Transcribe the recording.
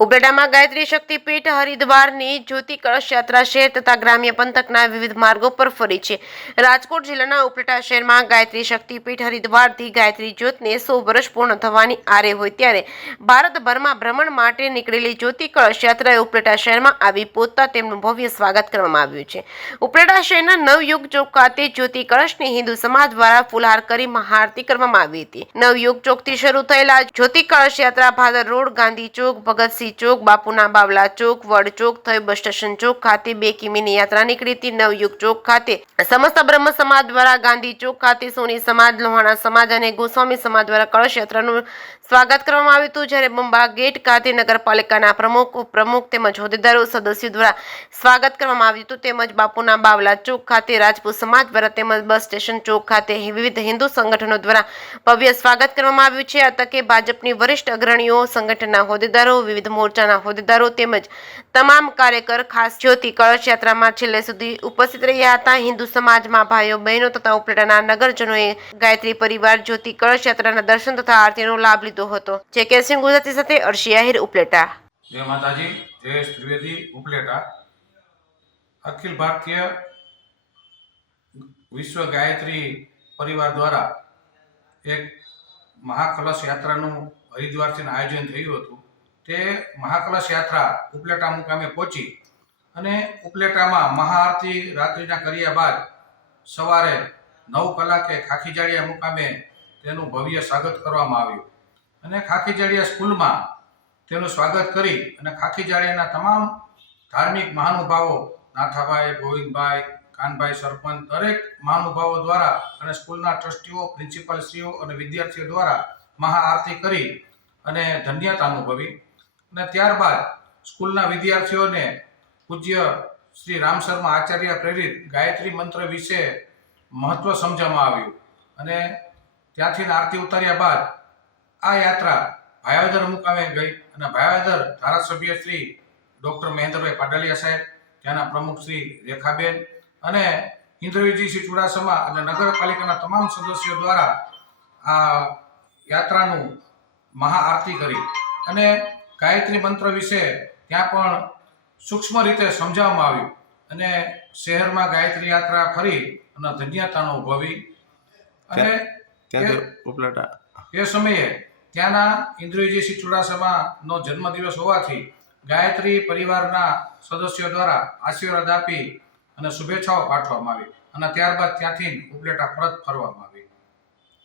ઉપલેટામાં ગાયત્રી શક્તિપીઠ હરિદ્વારની જ્યોતિ કળશ યાત્રા શહેર તથા ગ્રામ્ય પંથકના વિવિધ માર્ગો પર ફરી છે। રાજકોટ જિલ્લાના ઉપલેટા શહેરમાં ગાયત્રી શક્તિપીઠ હરિદ્વારથી ગાયત્રી જ્યોતને 100 વર્ષ પૂર્ણ થવાની આરે હોય ત્યારે ભારતભરમાં ભ્રમણ માટે નીકળેલી જ્યોતિ કળશ યાત્રાએ ઉપલેટા શહેરમાં આવી પહોંચતા તેમનું ભવ્ય સ્વાગત કરવામાં આવ્યું છે। ઉપલેટા શહેરના નવયુગ ચોક ખાતે જ્યોતિ કળશની હિન્દુ સમાજ દ્વારા ફુલહાર કરી મહાઆરતી કરવામાં આવી હતી। નવયુગ ચોકથી શરૂ થયેલા જ્યોતિ કળશ યાત્રા ભાદર રોડ, ગાંધી ચોક, ભગતસિંહ ચોક, બાપુના બાવલા ચોક, વડ ચોક થઈ બસ સ્ટેશન ચોક ખાતે 2 કિમીની યાત્રા નીકળી હતી। નવયુગ ચોક ખાતે સમસ્ત બ્રહ્મ સમાજ દ્વારા, ગાંધી ચોક ખાતે સોની સમાજ, લોહાણા સમાજ અને ગોસ્વામી સમાજ દ્વારા કળશ યાત્રાનું સ્વાગત કરવામાં આવ્યું હતું। જ્યારે બંબા ગેટ ખાતે નગરપાલિકાના પ્રમુખ, ઉપપ્રમુખ તેમજ હોદ્દેદારો, સદસ્યો દ્વારા સ્વાગત કરવામાં આવ્યું હતું। તેમજ બાપુના બાવલા ચોક ખાતે રાજપૂત સમાજ દ્વારા તેમજ બસ સ્ટેશન ચોક ખાતે વિવિધ હિન્દુ સંગઠનો દ્વારા ભવ્ય સ્વાગત કરવામાં આવ્યું છે। આ તકે ભાજપની વરિષ્ઠ અગ્રણીઓ, સંગઠનના હોદ્દેદારો, વિવિધ મોરચાના હોદ્દેદારો તેમજ તમામ કાર્યકર ખાસ જ્યોતિ કળશ યાત્રામાં છેલ્લે સુધી ઉપસ્થિત રહ્યા હતા। હિન્દુ સમાજમાં ભાઈઓ બહેનો તથા ઉપલેટાના નગરજનોએ ગાયત્રી પરિવાર જ્યોતિ કળશ યાત્રાના દર્શન તથા આરતીનો લાભ લીધો હતો। જે કેસિંગ ગુજરાતી સાથે અર્શી આહિર, ઉપલેટા। જય માતાજી, જયેશ ત્રિવેદી, ઉપલેટા। અખિલ ભારતીય વિશ્વ ગાયત્રી પરિવાર દ્વારા એક મહાકલશ યાત્રાનું હરિદ્વારથી આયોજન થયું હતું। તે મહાકલશ યાત્રા ઉપલેટા મુકામે પહોંચી અને ઉપલેટામાં મહાઆરતી રાત્રિના કર્યા બાદ સવારે 9 કલાકે ખાખીજાળિયા મુકામે તેનું ભવ્ય સ્વાગત કરવામાં આવ્યું અને ખાખીજાળિયા સ્કૂલમાં તેનું સ્વાગત કરી અને ખાખીજાળિયાના તમામ ધાર્મિક મહાનુભાવો, નાથાભાઈ, ગોવિંદભાઈ, કાનભાઈ સરપંચ, દરેક મહાનુભાવો દ્વારા અને સ્કૂલના ટ્રસ્ટીઓ, પ્રિન્સિપાલશ્રીઓ અને વિદ્યાર્થીઓ દ્વારા મહાઆરતી કરી અને ધન્યતા અનુભવી અને ત્યારબાદ સ્કૂલના વિદ્યાર્થીઓને પૂજ્ય શ્રી રામ શર્મા આચાર્ય પ્રેરિત ગાયત્રી મંત્ર વિશે મહત્વ સમજાવવામાં આવ્યું અને ત્યાંથી આરતી ઉતાર્યા બાદ આ યાત્રા ભાયાવદર મુકામે ગઈ અને ભાયાવદર ધારાસભ્ય શ્રી ડૉક્ટર મહેન્દ્રભાઈ પાડલિયા સાહેબ, ત્યાંના પ્રમુખ શ્રી રેખાબેન અને ઇન્દ્રજીતસિંહ ચુડાસમા અને નગરપાલિકાના તમામ સદસ્યો દ્વારા આ યાત્રાનું મહાઆરતી કરી અને ગાયત્રી મંત્ર વિશે ત્યાં પણ સૂક્ષ્મ રીતે સમજાવવામાં આવ્યું અને શહેરમાં ગાયત્રી યાત્રા ફરી અને ધન્યતા અનુભવી અને એ સમયે ત્યાંના ઇન્દ્રજીતસિંહ ચુડાસમાનો જન્મદિવસ હોવાથી ગાયત્રી પરિવારના સદસ્યો દ્વારા આશીર્વાદ આપી અને શુભેચ્છાઓ પાઠવવામાં આવી અને ત્યારબાદ ત્યાંથી ઉપલેટા પરત ફરવામાં આવી।